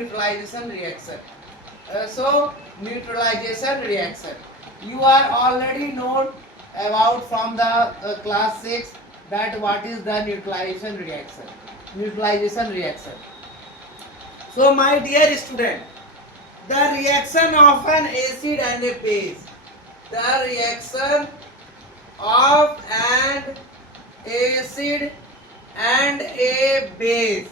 neutralization reaction. Neutralization reaction. You are already known about from the class 6 that what is the neutralization reaction. Neutralization reaction. So, my dear student, the reaction of an acid and a base. The reaction of an acid and a base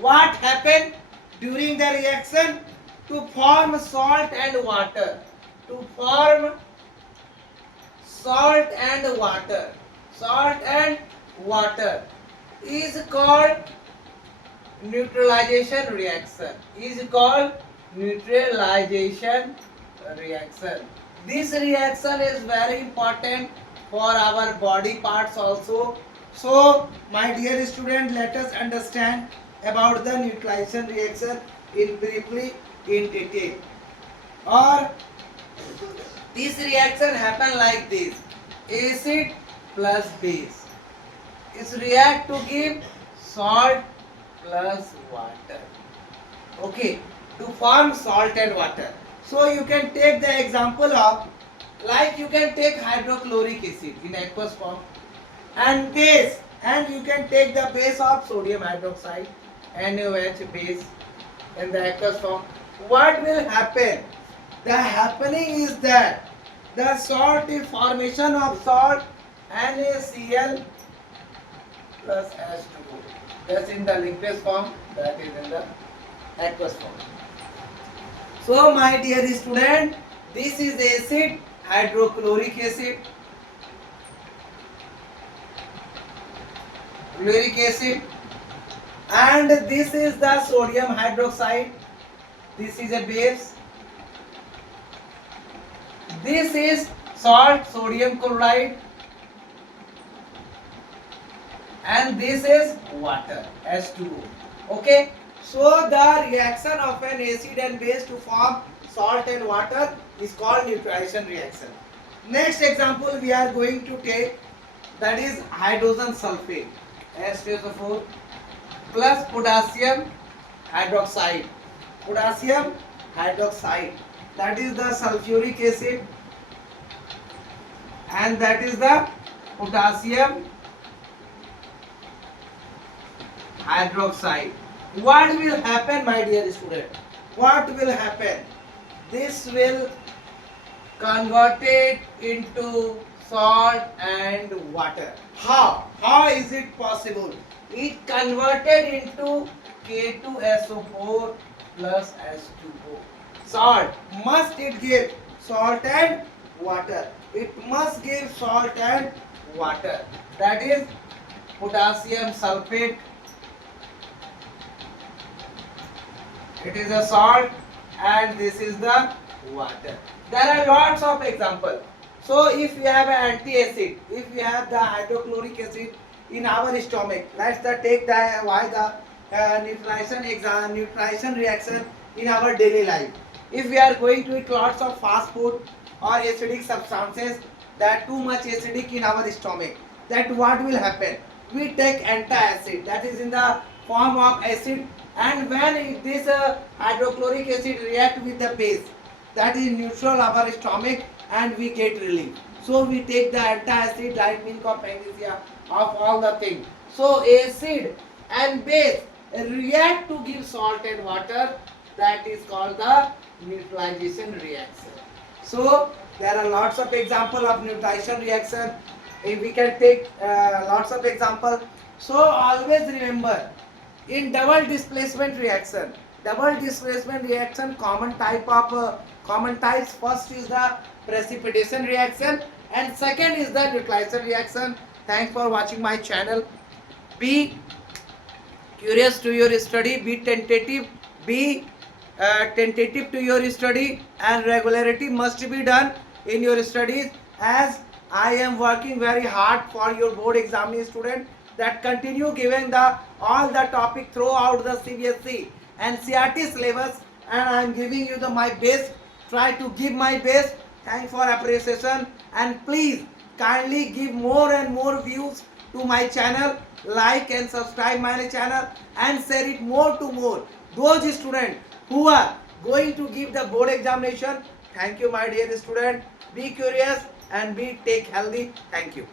what happened during the reaction to form salt and water, to form salt and water is called neutralization reaction, this reaction is very important for our body parts also. So my dear student, let us understand about the neutralization reaction in briefly in detail. Or this reaction happen like this: acid plus base is react to give salt plus water. Okay, to form salt and water. So you can take the example of, like you can take hydrochloric acid in aqueous form and base, and you can take the base of sodium hydroxide, NaOH base in the aqueous form. What will happen? The happening is that the salt is formation of salt NaCl plus H2O. That's in the liquid form, that is in the aqueous form. So my dear student, this is acid, hydrochloric acid, chloric acid, and this is the sodium hydroxide. This is a base. This is salt, sodium chloride, and this is water, H2O. Okay. So the reaction of an acid and base to form salt and water is called neutralization reaction. Next example we are going to take, that is hydrogen sulfate, H2SO4 plus potassium hydroxide. Potassium hydroxide, that is the sulfuric acid, and that is the potassium hydroxide. What will happen, my dear student? What will happen? This will convert it into salt and water. How? How is it possible? It converted into K2SO4 plus H2O. Salt. Must it give salt and water? It must give salt and water. That is potassium sulfate. It is a salt and this is the water. There are lots of examples. So if we have an anti-acid, if we have the hydrochloric acid in our stomach, let's take the neutralization reaction in our daily life. If we are going to eat lots of fast food or acidic substances, that too much acidic in our stomach, that what will happen? We take anti-acid, that is in the form of acid, and when this hydrochloric acid react with the base, that is neutral our stomach, and we get relief. So we take the anti-acid like milk of magnesia of all the things. So acid and base react to give salt and water, that is called the neutralization reaction. So there are lots of examples of neutralization reaction. We can take lots of examples. So always remember, in double displacement reaction, common types, first is the precipitation reaction and second is the neutralization reaction. Thanks for watching my channel. Be curious to your study, be tentative to your study, and regularity must be done in your studies, as I am working very hard for your board examining student, that continue giving all the topic throughout the CBSE and CRT syllabus, and I am giving you my best. Try to give my best. Thanks for appreciation, and please kindly give more and more views to my channel. Like and subscribe my channel and share it more to more. those students who are going to give the board examination. Thank you, my dear student. Be curious and be take healthy. Thank you.